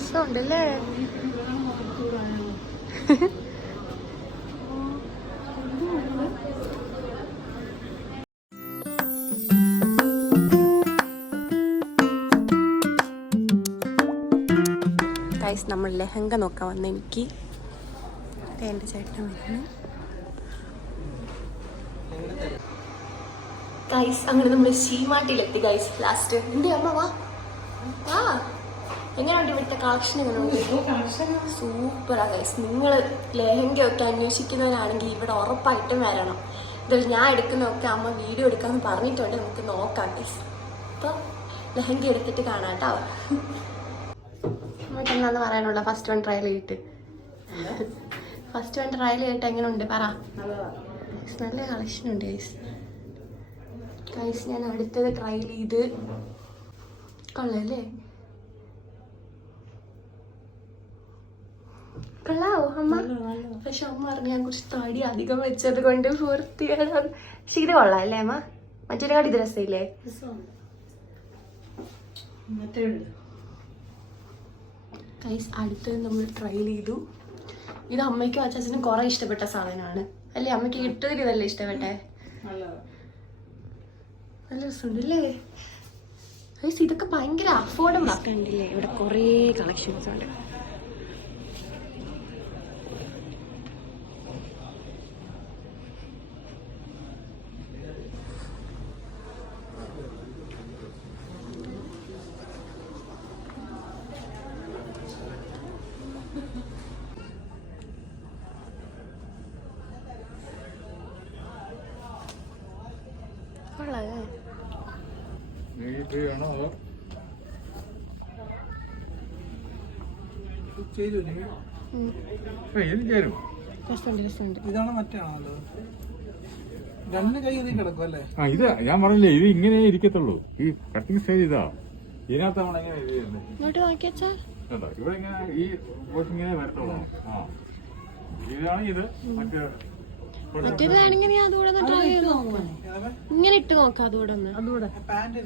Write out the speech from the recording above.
രസമുണ്ടല്ലേ? ഗൈസ്, നമ്മൾ ലെഹങ്ക നോക്കാൻ വന്ന എനിക്ക് എൻ്റെ ചേട്ടൻ വരുന്നു. ഗൈസ്, അങ്ങനെ നമ്മൾ ശീമാട്ടിയിലെത്തി ഗൈസ്. ലാസ്റ്റ് എൻ്റെ അമ്മ വാ ആ എങ്ങനെയുണ്ട് ഇവിടുത്തെ കളക്ഷൻ? എങ്ങനെയുണ്ട്? സൂപ്പറാ ഗൈസ്. നിങ്ങൾ ലെഹങ്കയൊക്കെ അന്വേഷിക്കുന്നവരാണെങ്കിൽ ഇവിടെ ഉറപ്പായിട്ടും വരണം. ഇതിൽ ഞാൻ എടുക്കുന്നതൊക്കെ അമ്മ വീഡിയോ എടുക്കാമെന്ന് പറഞ്ഞിട്ടുണ്ട്. നമുക്ക് നോക്കാം ഗൈസ്. അപ്പോൾ ലെഹങ്ക എടുത്തിട്ട് കാണാം കേട്ടോ. നമുക്ക് എന്നാന്ന് പറയാനുള്ള ഫസ്റ്റ് വൺ ട്രയൽ ചെയ്തിട്ട് എങ്ങനെയുണ്ട് പറ. നല്ല കളക്ഷൻ ഉണ്ട് ഗൈസ്. ഗൈസ്, ഞാൻ അടുത്തത് ട്രയൽ ചെയ്ത് കൊള്ളാല്ലേ? കൊള്ളാവോ അമ്മ? പക്ഷെ അമ്മ പറഞ്ഞു ഞാൻ കുറച്ച് തടി അധികം വെച്ചത് കൊണ്ട് പൂർത്തിയാണ്. പക്ഷെ ഇത് കൊള്ളാം അല്ലേ അമ്മ? മറ്റൊരു കടി ഇത് രസമില്ലേ? ഗൈസ്, അടുത്തത് നമ്മൾ ട്രയൽ ചെയ്തു. ഇത് അമ്മയ്ക്കും അച്ചാച്ചനും കുറെ ഇഷ്ടപ്പെട്ട സാധനമാണ് അല്ലേ? അമ്മയ്ക്ക് കിട്ടുന്നതിൽ ഇതല്ലേ ഇഷ്ടപ്പെട്ടെ? നല്ല രസമുണ്ടല്ലേ ഗൈസ്? ഇതൊക്കെ ഭയങ്കര അഫോർഡബിൾ ആക്കണ്ടില്ലേ? ഇവിടെ കുറേ കളക്ഷൻസ് ഉണ്ട്. ഇതാണ് മറ്റാണല്ലോ. രണ്ട് കൈ കിടക്കും അല്ലേ? ആ, ഇത് ഞാൻ പറഞ്ഞില്ലേ, ഇത് ഇങ്ങനെ ഇരിക്കത്തുള്ളൂ. ഈ കട്ടിങ് സ്റ്റൈൽ ഇതാ. ഇതിനകത്താണ് ഇങ്ങനെ ഇവിടെ ഇങ്ങനെ ഈ ബോട്ട് ഇങ്ങനെ വരത്തുള്ളൂ. ആ, ഇതാണ് ഇത്. മറ്റേതാണെങ്കിൽ നീ അതുകൂടെ ട്രൈ ചെയ്ത് നോക്കാം. ഇങ്ങനെ ഇട്ട് നോക്കാം അതുകൂടെ ഒന്ന്. പാന്റ്